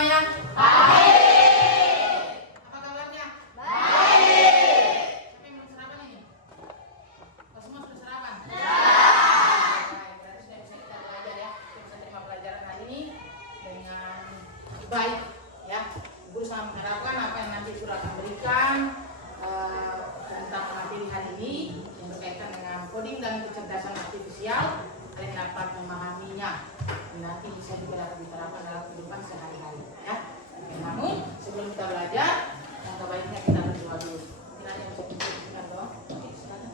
semuanya? Baik. Apa kabarnya? Baik. Siapa yang belum sarapan ini? Oh, semua sudah sarapan? Ya. Baik, berarti sudah bisa kita belajar ya. Kita bisa terima pelajaran hari ini dengan baik ya. Guru sangat mengharapkan apa yang nanti guru akan berikan tentang materi hari ini yang berkaitan dengan coding dan kecerdasan artifisial, kalian dapat memahaminya dan nanti bisa juga dapat diterapkan dalam kehidupan sehari-hari ya. Namun sebelum kita belajar, yang terbaiknya kita berdoa dulu. Mungkin ada yang bisa kita doa? Oke, silakan.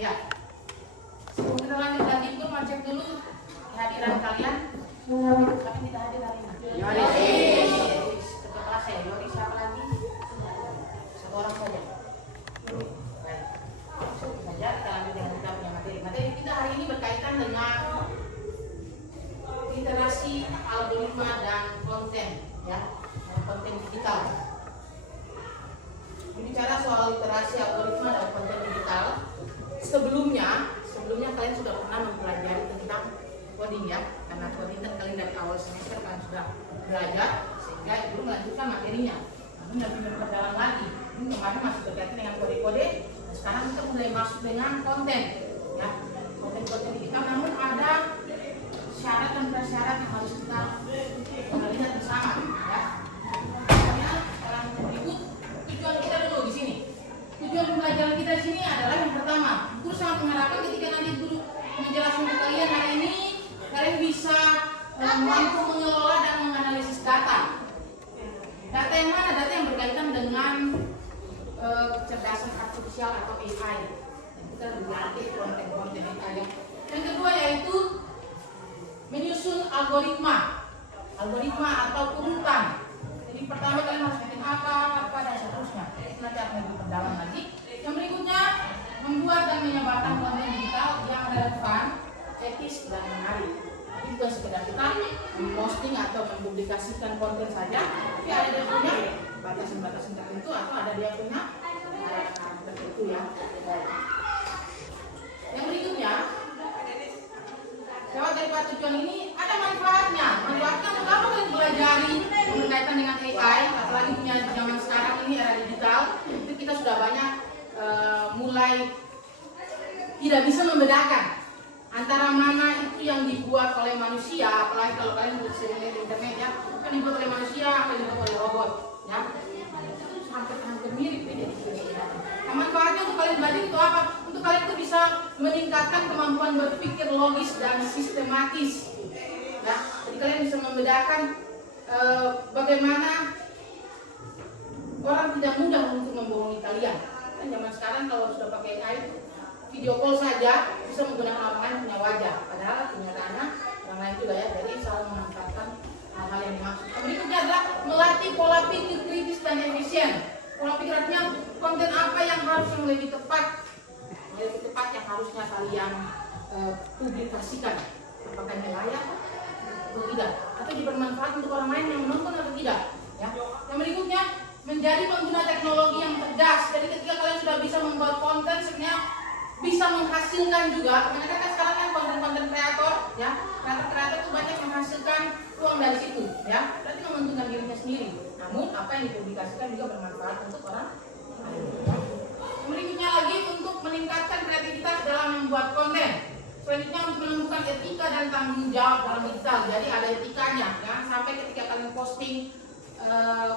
Ya, sebelum kita lanjut lagi, gue mau cek dulu kehadiran kalian. Siapa yang tidak hadir hari ini? Yoris. Ketua kelas ya, Yoris. Siapa lagi? Satu orang saja. Baik. Langsung saja kita lanjut dengan kita punya materi. Materi kita hari ini berkaitan dengan literasi algoritma dan konten, ya, konten digital. Bicara soal literasi algoritma dan konten digital. Sebelumnya kalian sudah pernah mempelajari tentang coding ya, karena coding kan kalian dari awal semester kalian sudah belajar sehingga itu melanjutkan materinya. Namun lebih memperdalam lagi. Ini kemarin masih berkaitan dengan kode-kode. Nah, sekarang kita mulai masuk dengan konten ya, konten digital. Namun ada syarat dan prasyarat yang harus kita lihat bersama ya. Karena sekarang berikut tujuan kita dulu di sini. Tujuan pembelajaran kita di sini adalah yang pertama, guru sangat mengharapkan ketika nanti guru menjelaskan ke kalian hari ini, kalian bisa mampu mengelola dan menganalisis data. Data yang mana? Data yang berkaitan dengan kecerdasan artifisial atau AI. Dan kita berarti konten-konten AI. Yang kedua yaitu menyusun algoritma atau urutan. Jadi pertama kalian harus bikin apa dan seterusnya. Nanti akan lebih perdalam lagi. Yang berikutnya membuat dan menyebarkan konten digital yang relevan, etis dan menarik. Jadi bukan sekedar kita memposting atau mempublikasikan konten saja, tapi ada dia punya batasan-batasan tertentu atau ada dia punya tertentu ya. Yang berikutnya, lewat daripada tujuan ini ada manfaatnya. Manfaatnya untuk apa kalian pelajari berkaitan dengan AI, apalagi punya zaman sekarang ini era digital, itu kita sudah banyak mulai tidak bisa membedakan antara mana itu yang dibuat oleh manusia, apalagi kalau kalian sering lihat di internet ya, kan dibuat oleh manusia, apa yang dibuat oleh robot ya. Itu hampir mirip ya jadi nah, manfaatnya untuk kalian belajar itu apa? Untuk kalian itu bisa meningkatkan kemampuan berpikir logis dan sistematis ya. Jadi kalian bisa membedakan bagaimana orang tidak mudah untuk membohongi kalian. Kan zaman sekarang kalau sudah pakai AI, video call saja bisa menggunakan orang lain punya wajah, padahal kenyataannya orang lain juga ya. Jadi selalu memanfaatkan hal-hal yang dimaksud. Berikutnya adalah melatih pola pikir kritis dan efisien. Pola pikir artinya konten apa yang lebih tepat yang harusnya kalian publikasikan. Apakah ini layak atau tidak, atau bermanfaat untuk orang lain yang menonton atau tidak ya. Yang berikutnya menjadi pengguna teknologi yang cerdas. Jadi ketika kalian sudah bisa membuat konten, sebenarnya bisa menghasilkan juga. Kebanyakan kan sekarang kan konten kreator ya, kreator itu banyak menghasilkan uang dari situ ya, berarti menguntungkan dirinya sendiri. Namun apa yang dipublikasikan juga bermanfaat untuk orang lain. Berikutnya lagi untuk meningkatkan kreativitas dalam membuat konten. Selanjutnya untuk menemukan etika dan tanggung jawab dalam digital. Jadi ada etikanya ya, sampai ketika kalian posting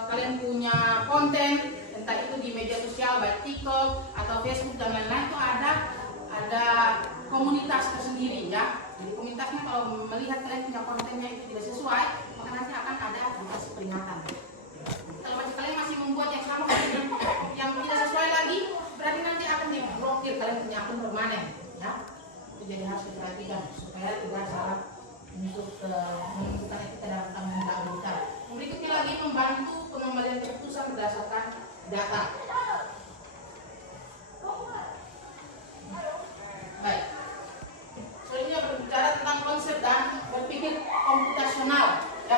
kalian punya konten entah itu di media sosial baik TikTok atau Facebook dan lain-lain, itu ada komunitas tersendiri ya. Jadi komunitasnya kalau melihat kalian punya kontennya itu tidak sesuai, maka nanti akan ada dikasih peringatan. Kalau kalian masih membuat yang sama yang tidak sesuai lagi, berarti nanti akan diblokir, kalian punya akun permanen ya. Itu jadi harus diperhatikan supaya tidak salah untuk menentukan etika dalam mengakomodir. Berikutnya lagi membantu pengembalian keputusan berdasarkan data. Baik. Selanjutnya berbicara tentang konsep dan berpikir komputasional. Ya.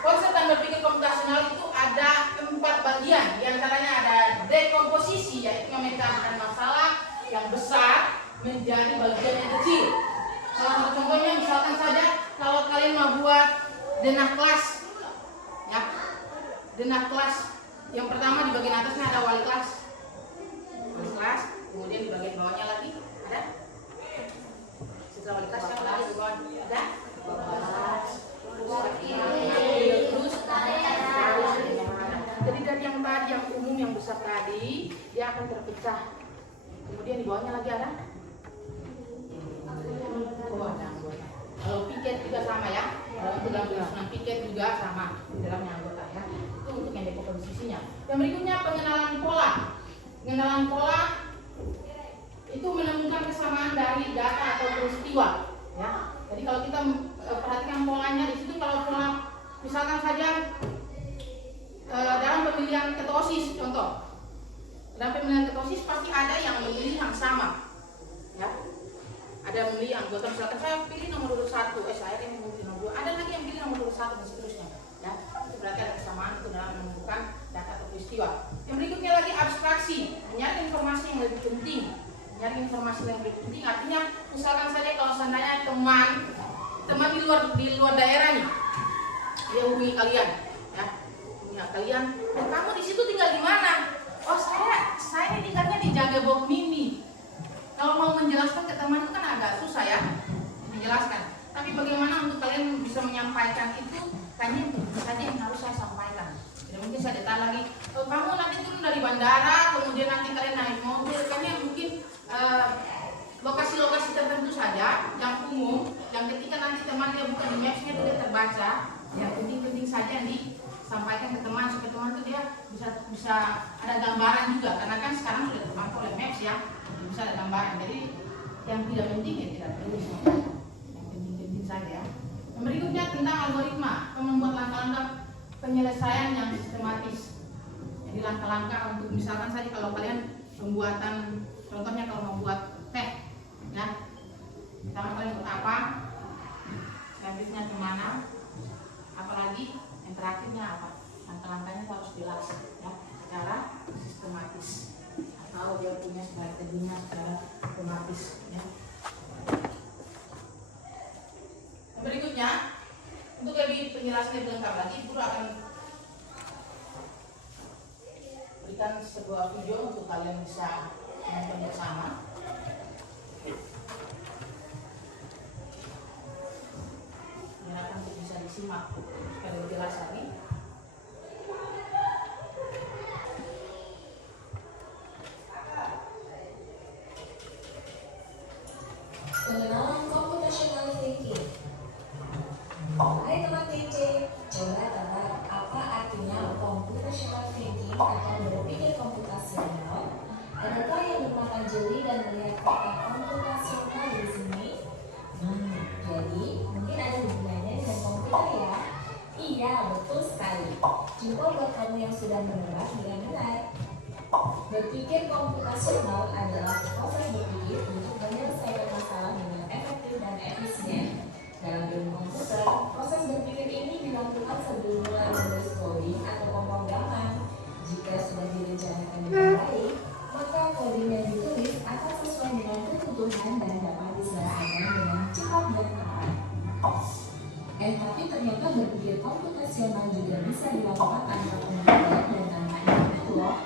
Konsep dan berpikir komputasional itu ada 4 bagian. Di antaranya ada dekomposisi, yaitu memecahkan masalah yang besar menjadi bagian yang kecil. Salah satu contohnya misalkan saja kalau kalian mau buat denah kelas, ya, denah kelas. Yang pertama di bagian atasnya ada wali kelas, kemudian di bagian bawahnya lagi ada setelah wali kelas yang lagi di bawah ada terus jadi dari yang tadi yang umum yang besar tadi dia akan terpecah. Kemudian di bawahnya lagi ada anggota. Kalau piket juga sama ya. Kalau itu dalam penyusunan piket juga sama di dalamnya anggota ya. Itu untuk yang dekomposisinya. Yang berikutnya pengenalan pola. Pengenalan pola itu menemukan kesamaan dari data atau peristiwa. Ya. Jadi kalau kita perhatikan polanya di situ, kalau pola misalkan saja dalam pemilihan ketosis contoh. Dalam pemilihan ketosis pasti ada yang memilih yang sama, ya. Ada memilih anggota, misalkan saya pilih nomor 21, saya yang memilih nomor 2, ada lagi yang pilih nomor 21 dan seterusnya, ya. Itu berarti ada kesamaan itu dalam menentukan data atau peristiwa. Yang berikutnya lagi abstraksi, mencari informasi yang lebih penting. Mencari informasi yang lebih penting artinya misalkan saja kalau seandainya teman di luar daerah nih, dia hubungi kalian, ya. Hubungi kalian, kamu di situ tinggal di mana? Oh saya ini tinggalnya di Jagebok Mimi. Kalau mau menjelaskan ke teman itu kan agak susah ya menjelaskan. Tapi bagaimana untuk kalian bisa menyampaikan itu? Tanya saja yang harus saya sampaikan. Tidak mungkin saya datang lagi. Kamu nanti turun dari bandara, kemudian nanti kalian naik mobil. Kayaknya mungkin lokasi-lokasi tertentu saja yang umum, yang ketika nanti teman dia buka di mapsnya tidak terbaca. Yang penting-penting saja disampaikan ke teman supaya teman itu dia bisa ada gambaran juga, karena kan sekarang sudah terpantau oleh maps ya, bisa ada gambaran. Jadi yang tidak penting ya tidak perlu disampaikan, yang penting-penting saja. Yang berikutnya tentang algoritma, membuat langkah-langkah penyelesaian yang sistematis. Jadi langkah-langkah untuk misalkan saja kalau kalian pembuatan, contohnya kalau membuat teh, ya, pertama kalian buat apa, selanjutnya kemana, apalagi yang terakhirnya apa, langkah-langkahnya harus jelas, ya, secara sistematis atau dia punya strateginya secara otomatis, ya. Yang berikutnya untuk lebih penjelasan lebih lengkap lagi, guru akan berikan sebuah video untuk kalian bisa menonton bersama. Diharapkan bisa disimak supaya lebih jelas lagi. Pengenalan computational thinking. Hai teman TC, coba tebak apa artinya computational thinking atau berpikir komputasional? Adakah yang bermata jeli dan melihat kata komputasional di sini? Jadi mungkin ada hubungannya dengan komputer ya? Iya, betul sekali. Coba buat kamu yang sudah menerap dengan benar. Berpikir komputasional adalah proses berpikir untuk menyelesaikan masalah dengan efektif dan efisien. Dalam ilmu komputer, proses berpikir ini dilakukan sebelum mulai menulis coding atau pemrograman. Jika sudah direncanakan dengan baik, maka coding yang ditulis akan sesuai dengan kebutuhan dan dapat diselesaikan dengan cepat dan tepat. Tapi ternyata berpikir komputasional juga bisa dilakukan tanpa pengetahuan dan tanpa internet loh.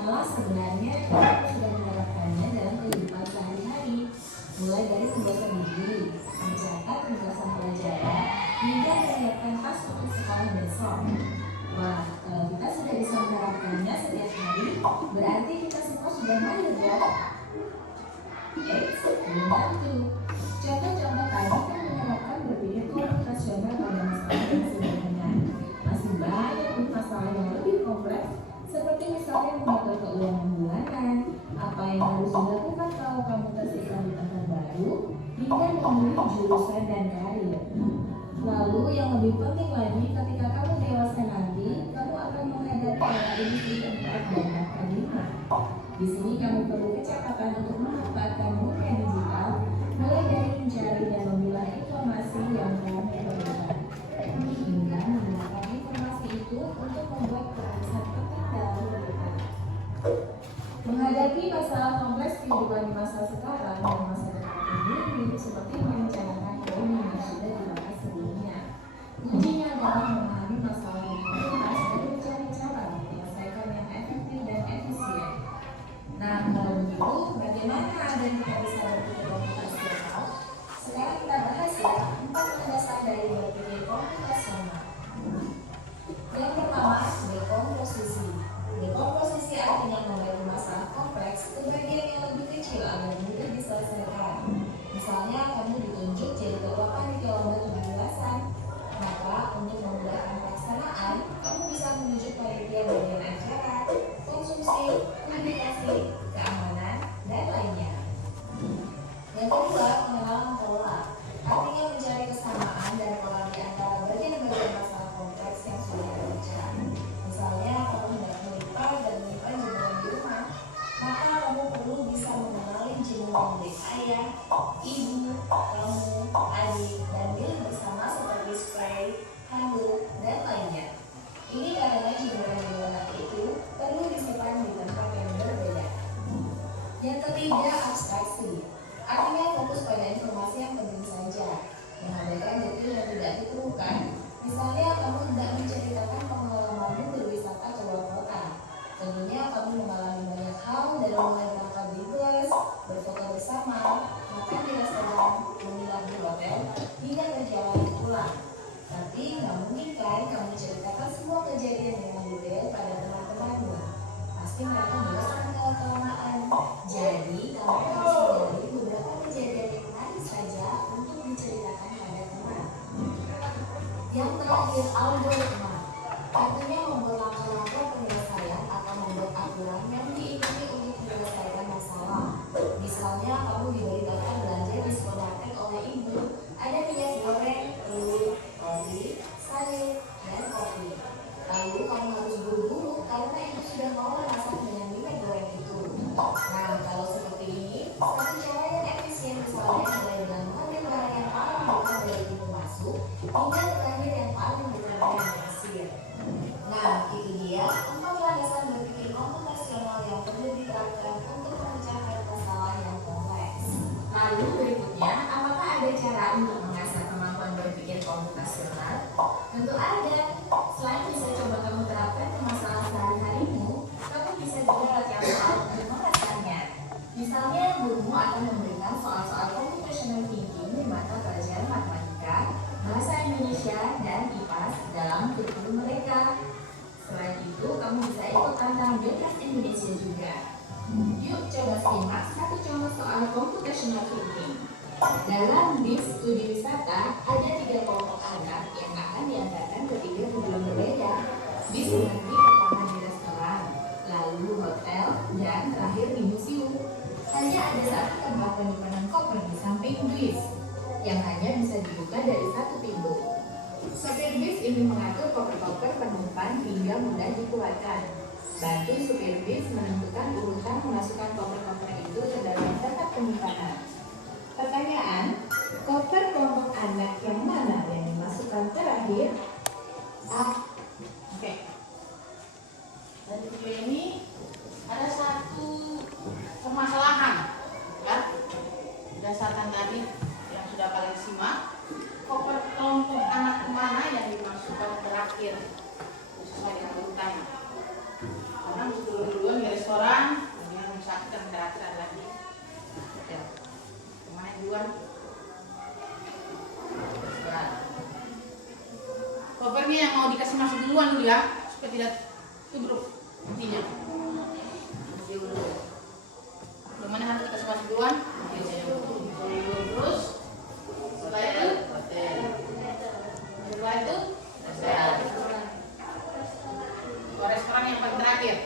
Malah sebenarnya kita sudah menerapkannya dalam kehidupan sehari-hari, mulai dari tugasan diri, mencatat tugasan pelajaran, hingga menyiapkan tas untuk sekolah besok. Wah, kalau kita sudah bisa menerapkannya setiap hari, berarti kita semua sudah mahir dong. Belum tentu. Contoh-contoh tadi kan menerapkan berpikir komputasional pada masalah yang sederhana. Masih banyak masalah yang lebih kompleks, seperti misalnya mengatur keuangan bulanan, apa yang harus dilakukan kalau kamu tersisa di tengah memilih jurusan dan karir. Lalu yang lebih penting lagi, ketika kamu dewasa nanti, kamu akan menghadapi era industri keempat dan bahkan lima. Di sini kamu perlu kecepatan untuk memanfaatkan dunia digital, mulai dari mencari dan memilah informasi yang kamu perlukan, hingga menggunakan informasi itu untuk membuat keputusan penting dalam hidup. Menghadapi masalah kompleks kehidupan di masa sekarang dan masa depan ini mirip seperti merencanakan poin yang sudah dibahas sebelumnya. Kuncinya adalah memahami masalah yang tuntas dan mencari cara menyelesaikan yang efektif dan efisien. Nah, kalau begitu, bagaimana Anda kita bisa berpikir komputasional? Sekarang kita bahas ya 4 landasan dari berpikir komputasional. Yang pertama, dekomposisi. Dekomposisi artinya membagi masalah kompleks ke bagian yang lebih kecil agar mudah diselesaikan. Misalnya, kamu ditunjuk jadi ketua panitia lomba 17-an. Maka, untuk memudahkan pelaksanaan, kamu bisa menunjuk panitia bagian acara, konsumsi, komunikasi, keamanan, dan lainnya. Yang kedua, pengenalan pola. Artinya mencari kesamaan dan pola di antara bagian-bagian masalah kompleks yang sudah terpecah. Misalnya, kamu hendak melipat dan menyimpan jemuran di rumah, maka kamu perlu bisa mengenali jemuran milik ayah, ibu, kamu, adik, dan milik bersama seperti spray, handuk, dan lainnya. Ini karena jemuran-jemuran itu perlu disimpan di tempat yang berbeda. Yang ketiga, abstraksi. Artinya fokus pada informasi yang penting saja, mengabaikan detail yang tidak diperlukan. Misalnya, kamu hendak menceritakan pengalamanmu berwisata ke luar kota. Tentunya kamu mengalami banyak hal dari mulai berangkat di bus, berfoto bersama, makan di restoran, menginap di hotel, hingga perjalanan pulang. Tapi nggak mungkin kan kamu ceritakan semua kejadian dengan detail pada teman-temanmu. Pasti mereka bosan kalau kelamaan. Jadi kamu harus mengenali beberapa kejadian yang menarik saja untuk diceritakan pada teman. Yang terakhir, algoritma. Artinya membuat langkah-langkah penyelesaian atau membuat aturan yang diikuti untuk menyelesaikan masalah. Misalnya, kamu diberitakan belanja di supermarket oleh ibu, ada minyak goreng, telur, roti, sayur, dan kopi. Lalu kamu harus buru-buru karena ibu sudah mau masak dengan minyak goreng itu. Nah, kalau seperti ini, satu cara yang efisien misalnya mulai dengan mengambil barang yang paling dekat dari pintu masuk hingga terakhir yang paling dekat dengan kasir. Nah, itu dia 4 landasan berpikir komputasional yang perlu diterapkan untuk memecahkan masalah yang kompleks. Lalu berikutnya, apakah ada cara untuk mengasah kemampuan berpikir komputasional? Tentu ada. Selain bisa coba kamu terapkan ke masalah sehari-harimu, kamu bisa juga latihan soal untuk mengasahnya. Misalnya, gurumu akan memberikan soal-soal computational thinking di mata pelajaran matematika, bahasa Indonesia, dan IPAS dalam kurikulum mereka. Selain itu, kamu bisa ikut tantangan Biogas Indonesia juga. Yuk coba simak satu contoh soal computational thinking. Dalam bis studi wisata, ada 3 kelompok anak yang akan diantarkan ke 3 tujuan berbeda. Bis berhenti pertama di restoran, lalu hotel, dan terakhir di museum. Hanya ada satu tempat penyimpanan koper di samping bis, yang hanya bisa dibuka dari satu pintu. Sopir bis ingin mengatur koper-koper penumpang hingga mudah dikeluarkan. Bantu supir bis menentukan urutan memasukkan koper-koper itu ke dalam tempat penyimpanan. Pertanyaan, koper kelompok anak yang mana yang dimasukkan terakhir? Oke. Dari video ini ada satu permasalahan, ya. Berdasarkan tadi yang sudah kalian simak, koper kelompok anak mana yang dimasukkan terakhir sesuai dengan urutannya. Karena dulu-duluan di restoran, kemudian misalkan terakhir lagi hotel. Mana yang duluan? Restoran. Kopernya yang mau dikasih masuk duluan dulu ya, supaya tidak tubruk intinya. Bagaimana harus dikasih masuk duluan? Terus setelah itu restoran yang paling terakhir.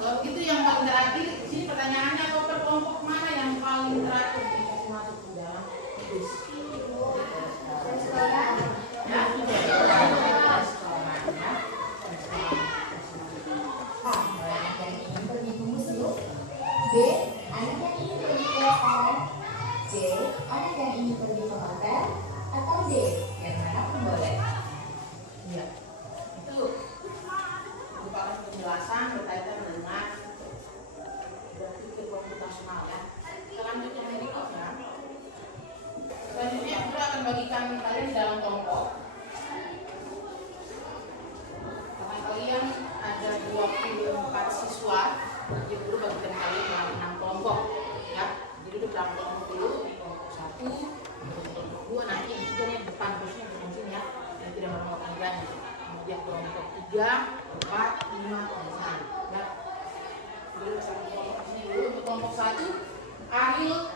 Kalau begitu yang paling terakhir, di sini pertanyaannya koper kelompok mana yang paling terakhir dikasih masuk? Ariel.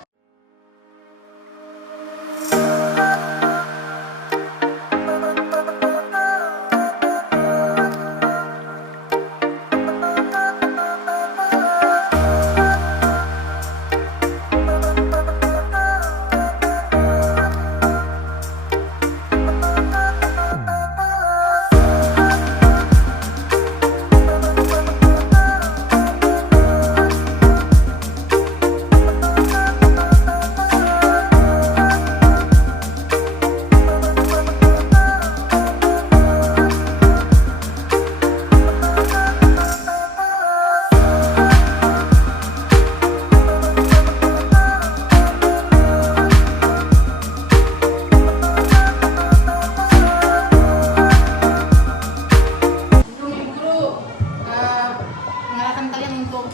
Mengarahkan kalian untuk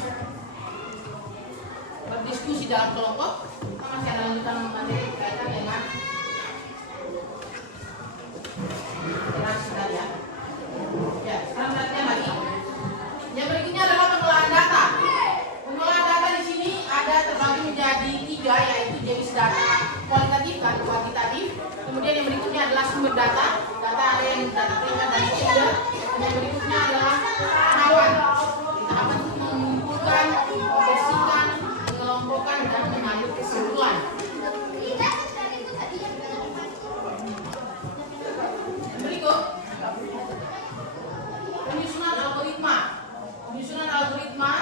berdiskusi dalam kelompok. Kita masih ada lanjutan materi berkaitan dengan interaksi tadi ya. Ya, sekarang perhatian lagi. Yang berikutnya adalah pengolahan data. Pengolahan data di sini ada terbagi menjadi 3, yaitu jenis data kualitatif dan kuantitatif. Kemudian yang berikutnya adalah sumber data. Data ada yang data primer dan sumber. Yang berikutnya adalah pengetahuan. Apa itu mengumpulkan, membersihkan, mengelompokkan dan mengambil kesimpulan. Berikut penyusunan algoritma. Penyusunan algoritma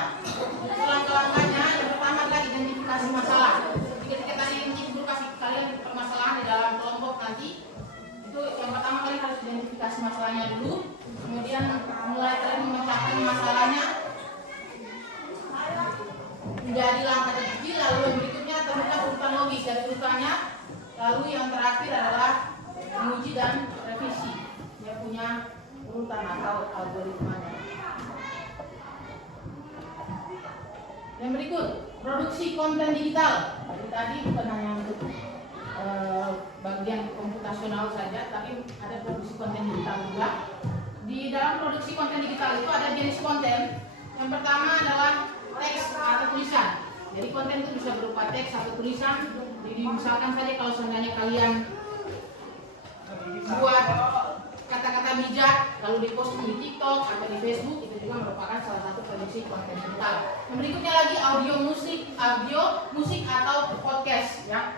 langkah-langkahnya yang pertama adalah identifikasi masalah. Ketika tadi ibu kasih kalian permasalahan di dalam kelompok nanti, itu yang pertama kalian harus identifikasi masalahnya dulu. Kemudian mulai kalian memecahkan masalahnya menjadi langkah terkecil, lalu yang berikutnya temukan urutan logis dari urutannya, lalu yang terakhir adalah menguji dan revisi. Dia punya urutan atau algoritmanya. Yang berikut, produksi konten digital. Jadi tadi bukan hanya untuk bagian komputasional saja, tapi ada produksi konten digital juga. Di dalam produksi konten digital itu ada jenis konten. Yang pertama adalah teks atau tulisan. Jadi konten itu bisa berupa teks atau tulisan. Jadi misalkan saja kalau seandainya kalian buat kata-kata bijak lalu diposting di TikTok atau di Facebook, itu juga merupakan salah satu produksi konten digital. Yang berikutnya lagi audio musik atau podcast ya.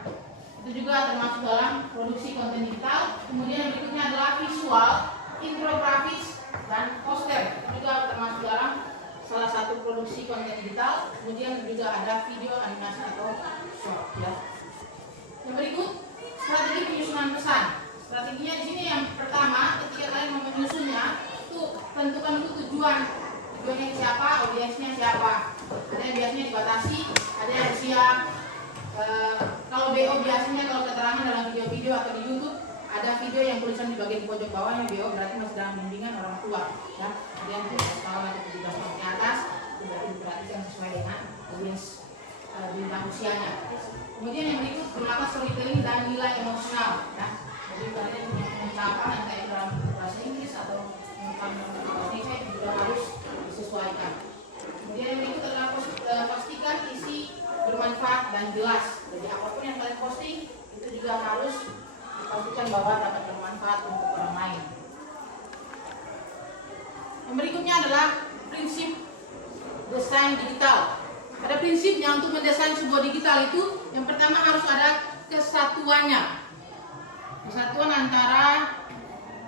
Itu juga termasuk dalam produksi konten digital. Kemudian yang berikutnya adalah visual, infografis dan poster. Itu juga termasuk dalam salah satu produksi konten digital. Kemudian juga ada video animasi atau short ya. Yang berikut, strategi penyusunan pesan. Strateginya di sini yang pertama, ketika kalian mau menyusunnya, itu tentukan dulu tujuannya siapa, audiensnya siapa. Ada yang biasanya dibatasi, ada yang siap. Kalau BO biasanya kalau keterangan dalam video-video atau di YouTube ada video yang tulisan di bagian pojok bawahnya BO berarti masih dalam bimbingan orang tua ya. Ada yang 17 tahun atau 17 tahun ke atas itu berarti yang sesuai dengan audiens bintang usianya. Kemudian yang berikut gunakan storytelling dan nilai emosional ya. Jadi kalian mengucapkan yang kayak dalam bahasa Inggris atau menggunakan bahasa Indonesia itu juga harus disesuaikan. Kemudian yang berikut adalah pastikan isi bermanfaat dan jelas. Jadi apapun yang kalian posting itu juga harus dipastikan bahwa dapat bermanfaat untuk orang lain. Yang berikutnya adalah prinsip desain digital. Ada prinsipnya untuk mendesain sebuah digital itu yang pertama harus ada kesatuannya. Kesatuan antara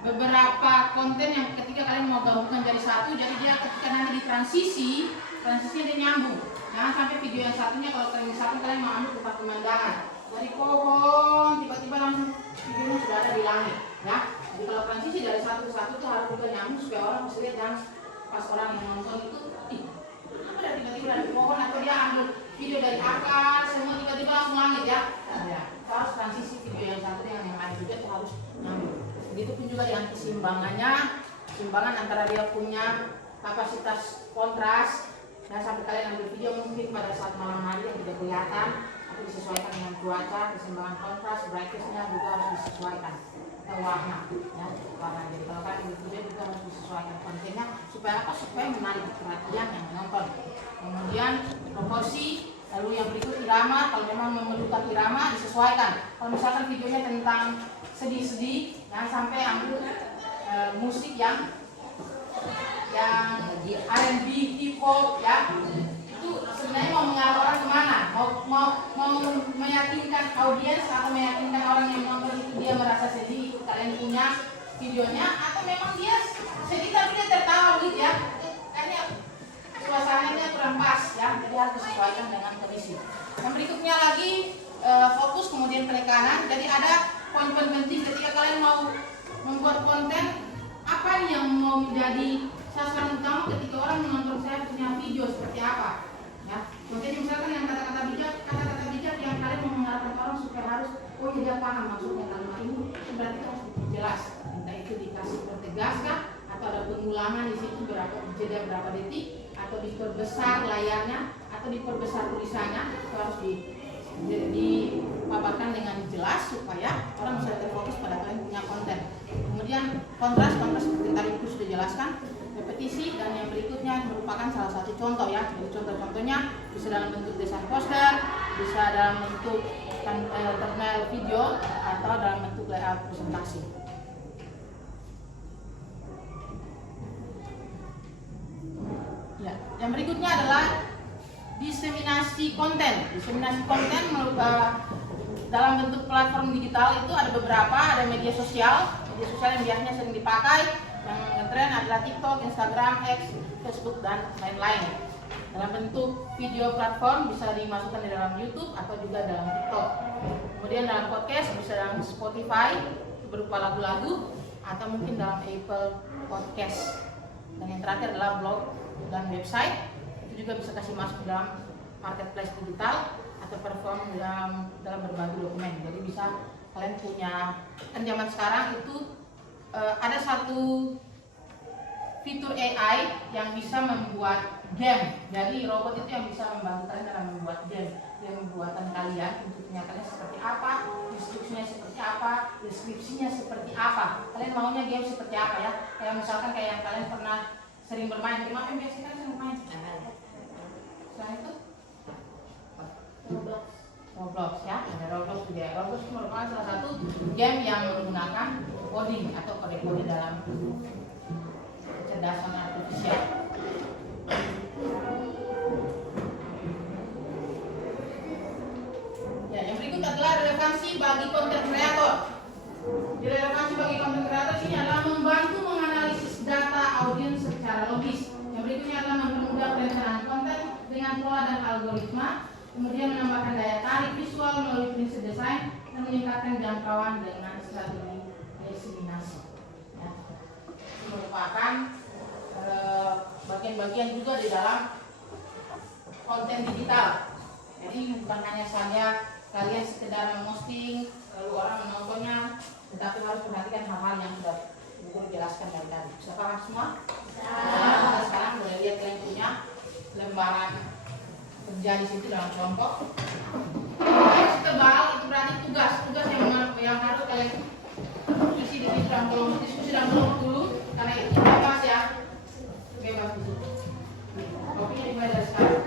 beberapa konten yang ketika kalian mau gabungkan jadi satu, jadi dia ketika nanti transisinya dia nyambung. Jangan sampai video yang satunya kalau kalian misalkan kalian mau ambil tempat pemandangan dari pohon tiba-tiba langsung videonya sudah ada di langit ya. Jadi kalau transisi dari satu ke satu itu harus juga nyambung supaya orang bisa lihat, dan pas orang yang nonton itu apa dari tiba-tiba dari pohon atau dia ambil video dari akar semua tiba-tiba langsung langit ya. Kita harus transisi video yang satu dengan yang lain juga itu harus nyambung. Begitupun juga di antisimbangannya, simbangan antara dia punya kapasitas kontras. Nah, sampai kalian ambil video mungkin pada saat malam hari yang tidak kelihatan atau disesuaikan dengan cuaca, keseimbangan kontras, brightness-nya juga harus disesuaikan atau warna ya, warna. Jadi kalau kalian ambil video juga harus disesuaikan kontennya supaya apa? Supaya menarik perhatian yang menonton. Kemudian proporsi, lalu yang berikut irama, kalau memang memerlukan irama disesuaikan. Kalau misalkan videonya tentang sedih-sedih, jangan sampai ambil musik yang R&B, hip hop ya. Itu sebenarnya mau mengarah orang kemana? Mau meyakinkan audiens atau meyakinkan orang yang nonton itu dia merasa sedih, itu kalian punya videonya, atau memang dia sedih tapi dia tertawa gitu ya. Kayaknya suasananya kurang pas ya, jadi harus disesuaikan dengan kondisi. Yang berikutnya lagi fokus kemudian penekanan. Jadi ada poin-poin penting ketika kalian mau membuat konten, apa nih yang mau menjadi sasaran utama ketika orang menonton saya punya video seperti apa ya. Contohnya misalkan yang kata-kata bijak yang kalian mau mengarahkan orang supaya harus dia paham maksudnya kalimat ini, itu berarti harus jelas, entah itu dikasih pertegas kah, atau ada pengulangan di situ jeda berapa detik, atau diperbesar layarnya, atau diperbesar tulisannya. Itu harus dipaparkan dengan jelas supaya orang bisa terfokus pada kalian punya konten. Kemudian kontras seperti tadi itu sudah jelaskan, repetisi, dan yang berikutnya merupakan salah satu contoh ya. Jadi contoh-contohnya bisa dalam bentuk desain poster, bisa dalam bentuk thumbnail video, atau dalam bentuk layout presentasi. Ya, yang berikutnya adalah diseminasi konten. Diseminasi konten dalam bentuk platform digital itu ada beberapa, ada media sosial yang biasanya sering dipakai, yang ngetren adalah TikTok, Instagram, X, Facebook, dan lain-lain. Dalam bentuk video platform bisa dimasukkan di dalam YouTube atau juga dalam TikTok. Kemudian dalam podcast bisa dalam Spotify berupa lagu-lagu, atau mungkin dalam Apple Podcast. Dan yang terakhir adalah blog dan website, itu juga bisa kasih masuk dalam marketplace digital atau perform dalam berbagai dokumen. Jadi bisa kalian punya, kan zaman sekarang itu ada satu fitur AI yang bisa membuat game. Jadi robot itu yang bisa membantu kalian dalam membuat game. Yang membuatan kalian bentuknya kalian seperti apa, instruksinya seperti apa, deskripsinya seperti apa. Kalian maunya game seperti apa ya? Kayak misalkan kayak yang kalian pernah sering bermain, gimana yang biasanya kan sering main? Selain itu Roblox ya, ada Roblox juga. Roblox itu merupakan salah satu game yang menggunakan coding atau kode-kode dalam kecerdasan artifisial. Ya, yang berikut adalah relevansi bagi konten kreator. Relevansi bagi konten kreator ini adalah membantu menganalisis data audiens secara logis. Yang berikutnya adalah mempermudah perencanaan konten dengan pola dan algoritma. Kemudian menambahkan daya tarik visual melalui prinsip desain dan meningkatkan jangkauan dengan strategi diseminasi. Ya. Merupakan bagian-bagian juga di dalam konten digital. Jadi bukan hanya saja kalian sekedar memposting lalu orang menontonnya, tetapi harus perhatikan hal-hal yang sudah Ibu jelaskan dari tadi. Bisa paham semua? Nah, sekarang boleh lihat kalian punya lembaran kerja di situ dalam kelompok. Tebal itu berarti tugas yang harus kalian isi di situ dalam kelompok, diskusi dalam kelompok dulu, karena itu bebas ya, bebas di situ. Topiknya dimulai dari sekarang.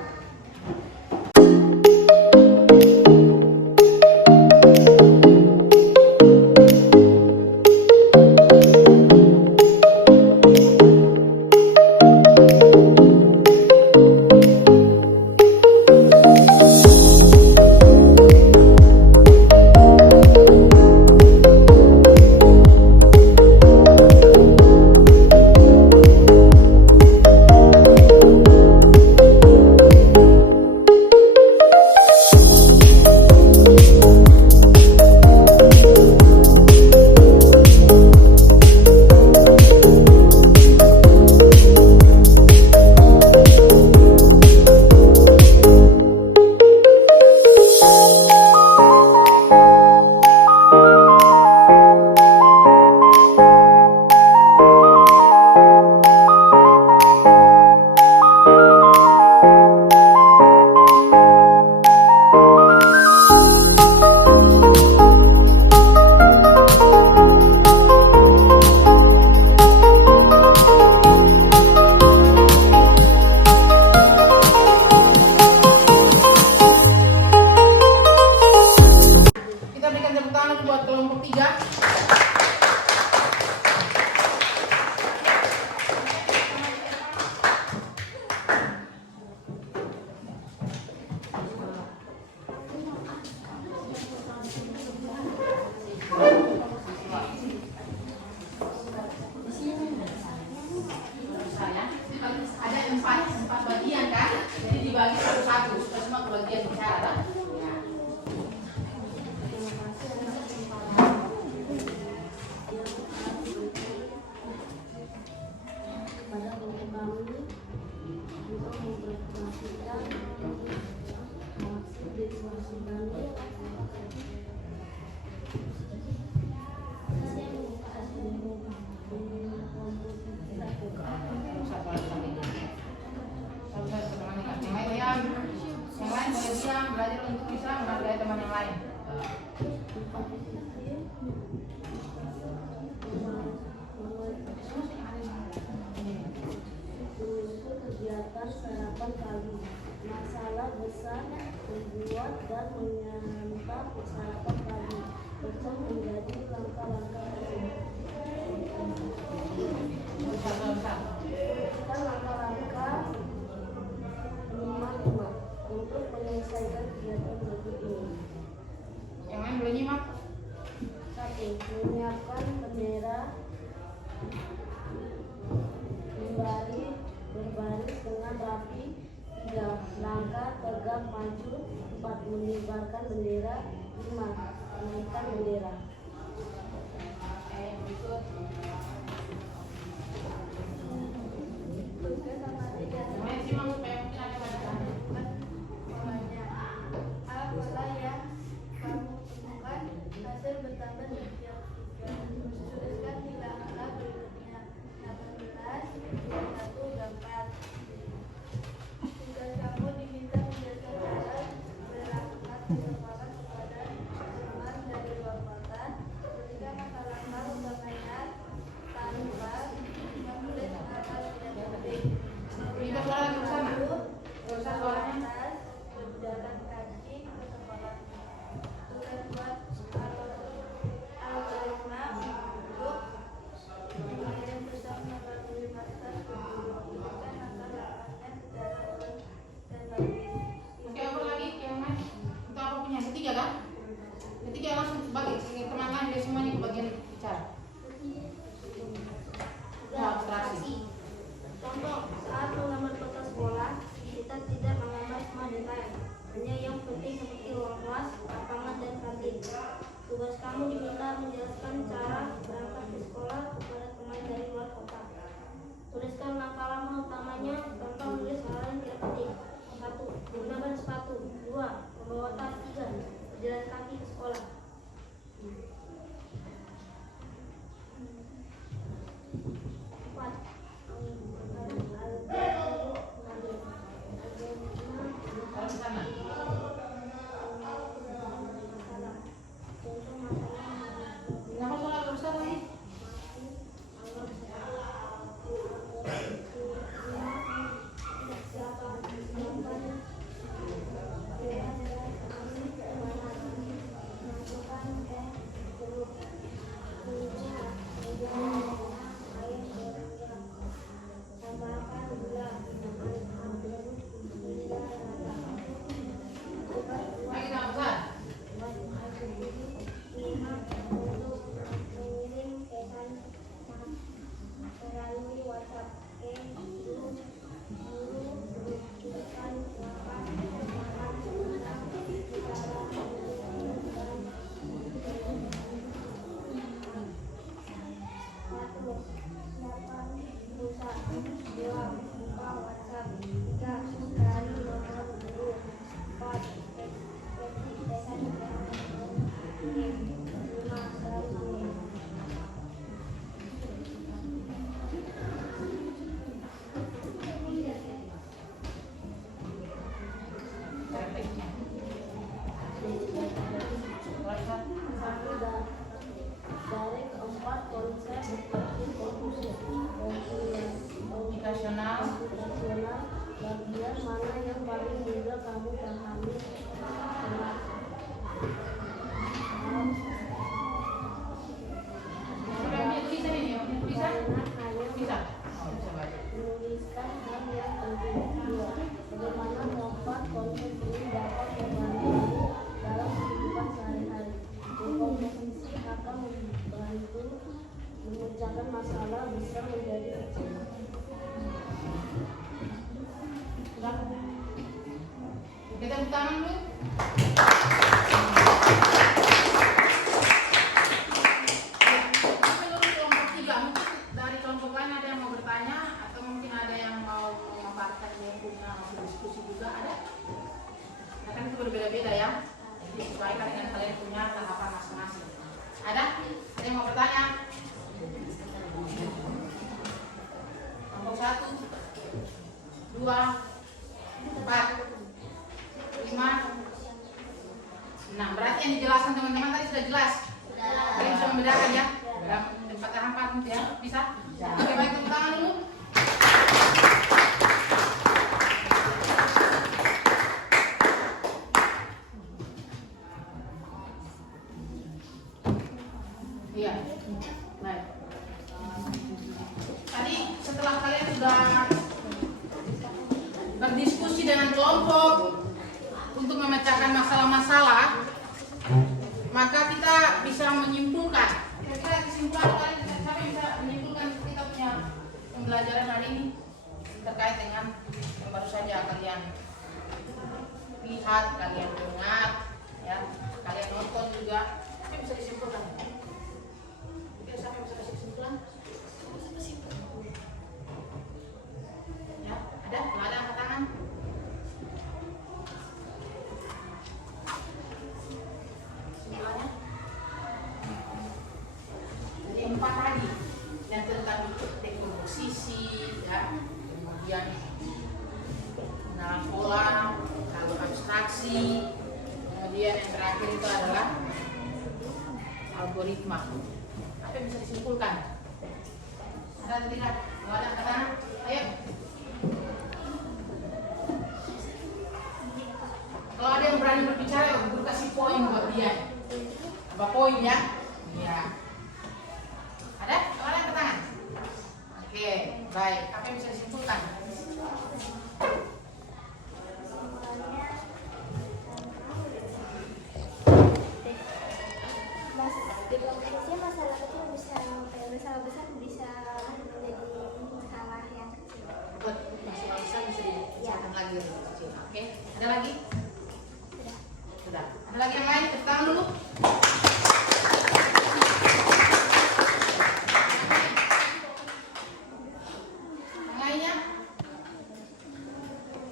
Yang lain boleh diam, belajar untuk bisa menghargai teman yang lain. Kegiatan sarapan pagi. Masalah besar membuat dan menyantap sarapan pagi. Bersama menjadi langkah-langkah tersebut. Kita langkah-langkah 5 untuk menyelesaikan kegiatan berikut ini. Yang lain boleh nyimak. 1. Menyiapkan bendera berbaris dengan rapi. 3. Langkah tegak maju. 4. Mengibarkan bendera. 5. Menaikkan bendera. Berikut. Tugas sama tidak. Yang lain simak supaya mungkin ada bacaan. Apalah yang kamu temukan hasil bertambah setiap 3. Tuliskan di langkah berikutnya. 18, 1 gambar. Tugas kamu diminta menjelaskan berangkat kesempatan kepada teman dari luar kota. Tuliskan langkah-langkah utamanya tanpa menulis kata tidak penting. Kita suara lagi bersama. Gak usah suaranya. Berjalan kaki ke sekolah. Tugas buat algoritma untuk mengirim pesan melalui WhatsApp ke guru. Tuliskan langkah-langkahnya secara ulang dan logis. Oke, apa lagi yang lain? Untuk apa punya? Ketiga kan? Ketiga langsung bagi teman lain biar semuanya ke bagian bicara. Abstraksi. Contoh, saat mengambil foto sekolah, kita tidak mengambil semua detail, hanya yang penting seperti ruang kelas, lapangan, dan kantin. Tugas kamu diminta menjelaskan cara berangkat ke sekolah kepada teman dari luar kota. Tuliskan langkah-langkah utamanya tanpa menulis hal yang tidak penting. 1. Menggunakan sepatu. 2. Membawa tas. 3. Berjalan kaki ke sekolah. 4. Kalau di sana. Kenapa suara agak besar lagi? Lagi sama besar. Mengirim pesan melalui WhatsApp. Guru tuliskan langkah siapkan pulsa. 2. Buka WhatsApp. 3. Cari nomor guru. 4. Pesan 5. Selalu Prakteknya. Rasa. dari keempat konsep seperti Komunikasional. bagian mana yang paling mudah kamu pahami? Programnya tulisan ini, ya? Tulisan? Bisa. Oh, bisa baca. Menuliskan hal yang penting. 2. Bagaimana membuat konsep ini dapat membantu dalam kehidupan sehari-hari. Komposisi akan membantu memecahkan masalah besar menjadi kecil. Sudah? Kita tepuk tangan dulu. ya. Jadi sesuaikan dengan kalian punya tahapan masing-masing. Ada yang mau bertanya? Kelompok 1, 2, 4, 5, 6. Berarti yang dijelaskan teman-teman tadi sudah jelas. Kalian bisa membedakan ya dalam 4 tahapan ya, bisa? Oke, baik, tepuk tangan dulu. Iya, baik. Tadi setelah kalian sudah berdiskusi dengan kelompok untuk memecahkan masalah-masalah, maka kita bisa menyimpulkan. Kira-kira kesimpulan kalian, siapa yang bisa menyimpulkan kita punya pembelajaran hari ini terkait dengan yang baru saja kalian lihat, kalian dengar, ya, kalian nonton juga. Siapa yang bisa disimpulkan? Siapa yang bisa kasih kesimpulan? Ya, ada? Kalau ada angkat tangan. Kesimpulannya? Jadi 4 tadi yang tentang dekomposisi, ya, kemudian mengenal pola, lalu abstraksi, kemudian yang terakhir itu adalah algoritma. Apa yang bisa disimpulkan? Ada atau tidak? Kalau ada angkat tangan, ayo. Kalau ada yang berani berbicara, guru kasih poin buat dia. Apa poin ya? Iya. Ada? Kalau ada angkat tangan. Oke, baik. Apa yang bisa disimpulkan? Dekomposisi masalah kecil bisa masalah besar bisa menjadi masalah yang kecil. Buat masalah besar bisa dibicarakan lagi lebih kecil. Oke, ada lagi? Sudah. Ada lagi yang lain? Tepuk tangan dulu. Yang lainnya?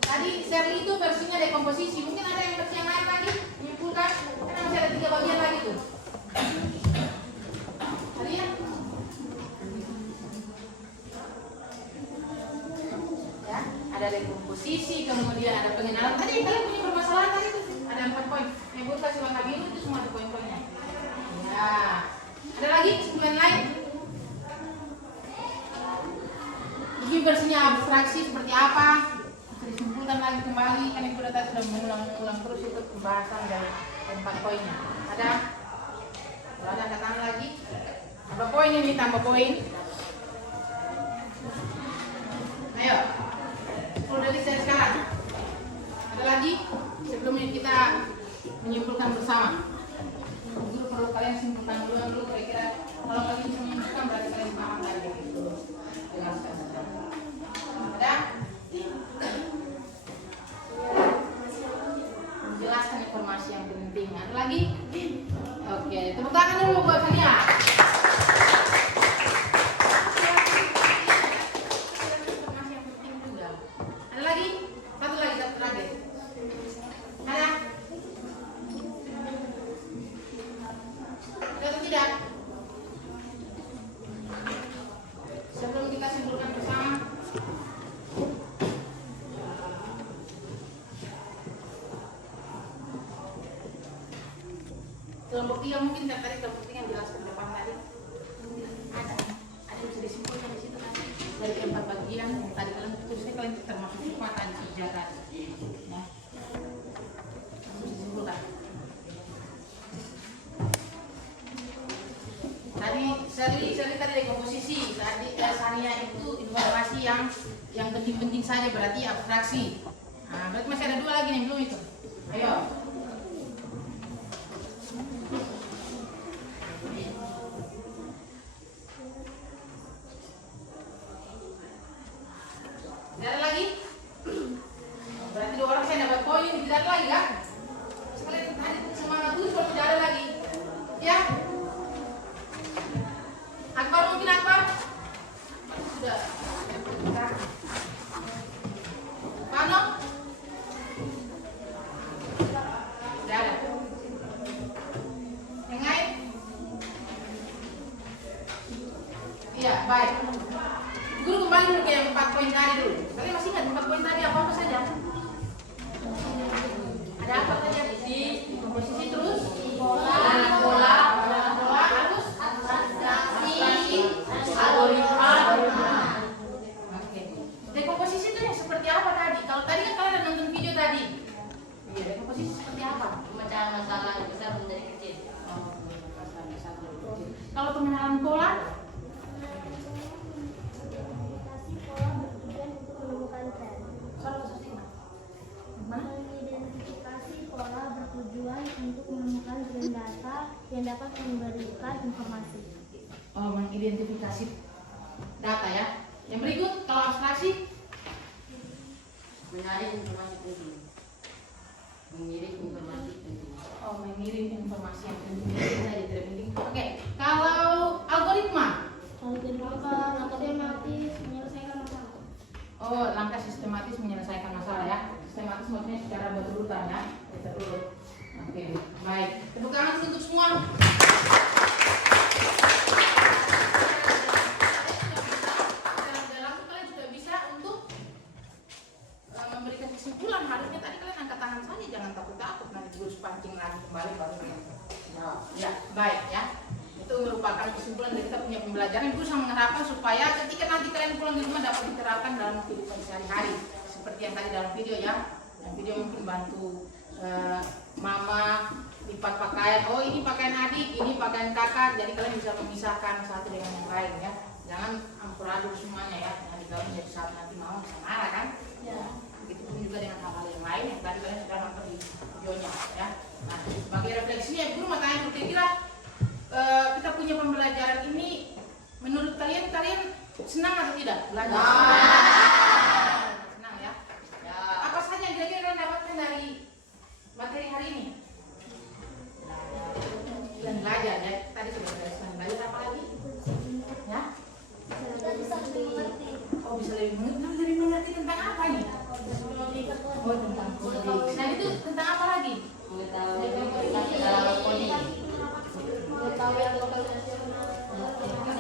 Tadi Shirley itu versinya dekomposisi. Mungkin ada yang versi yang lain lagi? Menyimpulkan? Karena masih ada 3 bagian lagi tuh. Ada ya? Ya, ada dekomposisi, kemudian ada pengenalan. Tadi kalian punya permasalahan tadi tuh. Ada 4 poin. Yang buat kasih warna biru itu semua ada poin-poinnya. Ya. Ada lagi kesimpulan lain? Ini versinya abstraksi seperti apa? Bisa disimpulkan lagi kembali. Kan yang tadi sudah mengulang terus itu pembahasan dari 4 poinnya. Ada? Kalau ada katakan lagi. Tambah poin ini, tambah poin. Ayo. 10 detik dari sekarang. Ada lagi? Sebelum ini kita menyimpulkan bersama. Dulu perlu kalian simpulkan dulu kira-kira. Kalau kalian bisa menyimpulkan berarti kalian paham lagi. Jelaskan. Ada? Menjelaskan informasi yang penting. Ada lagi? Oke, tepuk tangan dulu buat kalian. Informasi yang penting juga. Ada lagi? Satu lagi. Ada? Ada atau tidak? Sebelum kita simpulkan bersama. Kelompok 3 mungkin tadi kelompok 3 yang jelas ke depan tadi. Ada yang bisa disimpulkan di situ nanti dari 4 bagian yang tadi kalian tulisnya, kalian termasuk semua tadi sejarah. Ya. Bisa disimpulkan. Tadi tadi dekomposisi. Tadi Sania itu informasi yang penting-penting saja, berarti abstraksi. Nah, berarti masih ada 2 lagi nih belum itu. Ayo. Tidak ada lagi? Berarti 2 orang saya dapat poin, tidak ada lagi kan? Sekalian tadi semangat dulu kalau tidak ada lagi. Ya? Akbar mungkin Akbar? Sudah. Pano? baik. Guru kembali dulu ke yang 4 poin tadi dulu. Kalian masih ingat 4 poin tadi apa saja? Ada apa saja di komposisi terus? Pola, terus abstraksi, algoritma. Oke. Dekomposisi itu yang seperti apa tadi? Kalau tadi kan kalian nonton video tadi. Iya, dekomposisi seperti apa? Pemecahan masalah besar menjadi kecil. Kalau pengenalan pola, mengidentifikasi pola bertujuan untuk menemukan tren data yang dapat memberikan informasi. oh, mengidentifikasi data ya. Yang berikut kalau abstraksi, Menyaring informasi penting. Mengirim informasi penting. oh, mengirim informasi yang penting saja tidak penting. Oke, kalau algoritma, Langkah sistematis menyelesaikan masalah. oh, langkah sistematis menyelesaikan masalah ya. Sistematis maksudnya secara berurutan ya, terurut. Oke, baik. Tepuk tangan untuk semua. Dalam kalian sudah bisa untuk memberikan kesimpulan. Harusnya tadi kalian angkat tangan saja, jangan takut-takut nanti guru pancing lagi kembali baru kalian jawab. Ya, baik ya. Itu merupakan kesimpulan dari kita punya pembelajaran. Guru sangat mengharapkan supaya ketika nanti kalian pulang di rumah dapat diterapkan dalam kehidupan sehari-hari. Seperti yang tadi dalam video ya. Yang video mungkin bantu mama lipat pakaian. Oh, ini pakaian adik, ini pakaian kakak. Jadi kalian bisa memisahkan satu dengan yang lain ya. Jangan amburadul semuanya ya. Nanti kalian jadi saat nanti mama bisa marah kan? Ya. Begitupun juga dengan hal-hal yang lain yang tadi kalian sudah nonton di videonya ya. Nah, sebagai refleksinya guru mau tanya kira-kira kita punya pembelajaran ini menurut kalian senang atau tidak belajar? Senang ya? Ya. Apa saja yang kira-kira kalian dapatkan dari materi hari ini? Dan belajar ya. Tadi sudah belajar apa lagi? Ya? Kita bisa lebih mengerti. Oh, bisa lebih mengerti tentang apa nih? Oh, tentang coding. Nah, itu tentang apa lagi? Mengetahui dalam coding.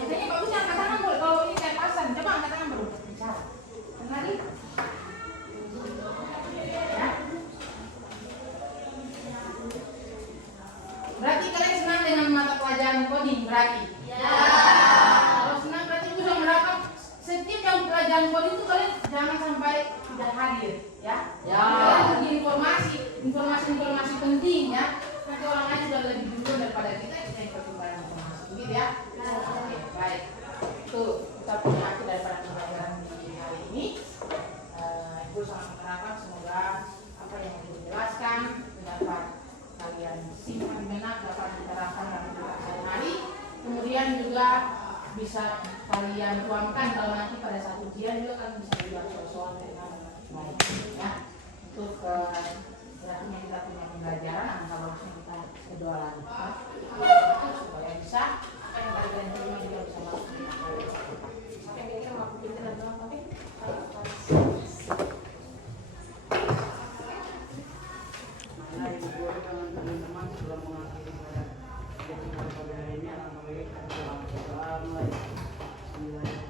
Kayaknya bagusnya angkat tangan boleh. Kalau ini kayak pasang, coba angkat tangan baru bicara. Dan lagi? Ya. Berarti kalian senang dengan mata pelajaran coding berarti? Ya. Kalau senang berarti sudah mendapat setiap yang pelajaran coding itu kalian jangan sampai tidak hadir, ya. Ya. Kalian bagi informasi penting ya. Nanti orang lain sudah lebih dulu daripada kita yang perkembangan informasi, begitu ya. Oke, baik. Itu kita punya akhir daripada pembelajaran di hari ini. Ibu sangat mengharapkan semoga apa yang Ibu jelaskan dapat kalian simpan di benak, dapat diterapkan dalam kehidupan sehari-hari. Kemudian juga bisa kalian tuangkan kalau nanti pada saat ujian juga kan bisa dibuat soal-soal dengan baik ya. Untuk berarti kita punya pembelajaran angka bagusnya kita berdoa lagi supaya bisa apa yang kalian terima juga bisa masuk di sampai kira-kira mampu pintar dan doang tapi teman-teman sudah mengakhiri pada hari ini. Alhamdulillah,